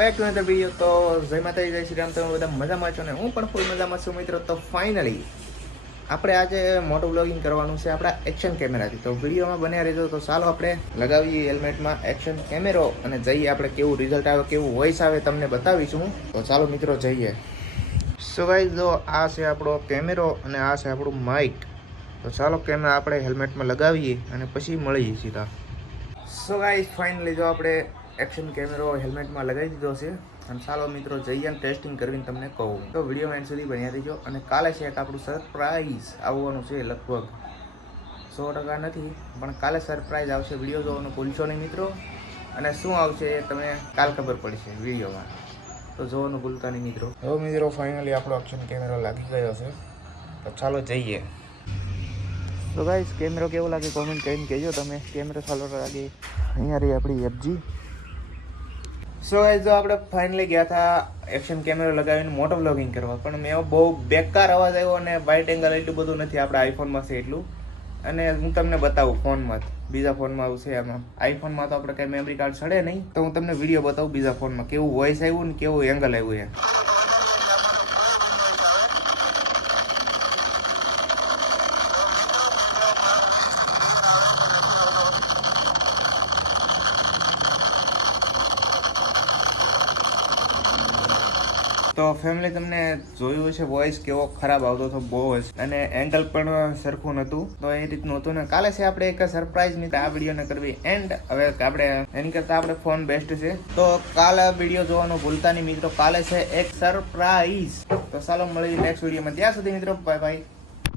Back to another video તો જય માતાજી, જય શ્રી રામ. તમે બધા મજામાં છો ને? હું પણ ફૂલ મજામાં છું મિત્રો. તો ફાઇનલી આપણે આજે મોટું બ્લોગિંગ કરવાનું છે આપણા એક્શન કેમેરાથી તો વિડીયોમાં બન્યા રહેજો. તો ચાલો આપણે લગાવીએ હેલ્મેટમાં એક્શન કેમેરો અને જઈએ આપણે કેવું રિઝલ્ટ આવે, કેવું વોઇસ આવે તમને બતાવીશું. તો ચાલો મિત્રો, જઈએ. સો ગાઈઝ જો આ છે આપણો કેમેરો અને આ છે આપણું માઇક તો ચાલો કેમેરા આપણે હેલ્મેટમાં લગાવીએ અને પછી મળીએ સીધા. સો ગાઈઝ ફાઇનલી જો આપણે એક્શન કેમેરો હેલ્મેટમાં લગાવી દીધો છે. અને ચાલો મિત્રો જઈએ અને ટેસ્ટિંગ કરીને તમને કહું. તો વીડિયો એન્ડ સુધી બન્યા રહીજો અને કાલે છે એક આપણું સરપ્રાઈઝ આવવાનું છે લગભગ. સો ટકા નથી, પણ કાલે સરપ્રાઈઝ આવશે વીડિયો જોવાનું ભૂલશો નહીં મિત્રો. અને શું આવશે એ તમે કાલ ખબર પડશે વિડીયોમાં. તો જોવાનું ભૂલતા નહીં મિત્રો. હવે મિત્રો ફાઇનલી આપણો એક્શન કેમેરો લાગી ગયો છે. તો ચાલો જઈએ. તો ગાઈસ કેમેરો કેવો લાગે? કોમેન્ટ કરીને કહેજો તમે. કેમેરો સારો લાગે? અહીંયા રહી આપણી એફજી સો ગાઈસ જો આપણે ફાઇનલી ગયા હતા એક્શન કેમેરો લગાવીને મોટો વ્લોગિંગ કરવા, પણ મેં બહુ બેકાર અવાજ આવ્યો અને વાઇટ એંગલ એટલું બધું નથી આપણે આઈફોનમાં છે એટલું. અને હું તમને બતાવું ફોનમાં બીજા ફોનમાં આવું છે આમાં આઈફોનમાં તો આપણે કાંઈ મેમરી કાર્ડ ચડે નહીં. તો હું તમને વીડિયો બતાવું બીજા ફોનમાં કેવું વોઇસ આવ્યું ને કેવું એંગલ આવ્યું એમ. તો ફેમિલી તમને જોયું હશે વોઇસ કેવો ખરાબ આવતો હતો, બહુ અને એંગલ પણ સરખું નહોતું. તો એ રીતનું હતું ને. કાલે છે આપણે એક સરપ્રાઈઝની આ વિડીયોને કરવી. એન્ડ હવે આપણે એની કરતા આપણે ફોન બેસ્ટ છે. તો કાલે વીડિયો જોવાનું ભૂલતા નહીં મિત્રો. કાલે છે એક સરપ્રાઈઝ તો ચાલો મળી નેક્સ્ટ વિડીયોમાં ત્યાં સુધી મિત્રો બાય બાય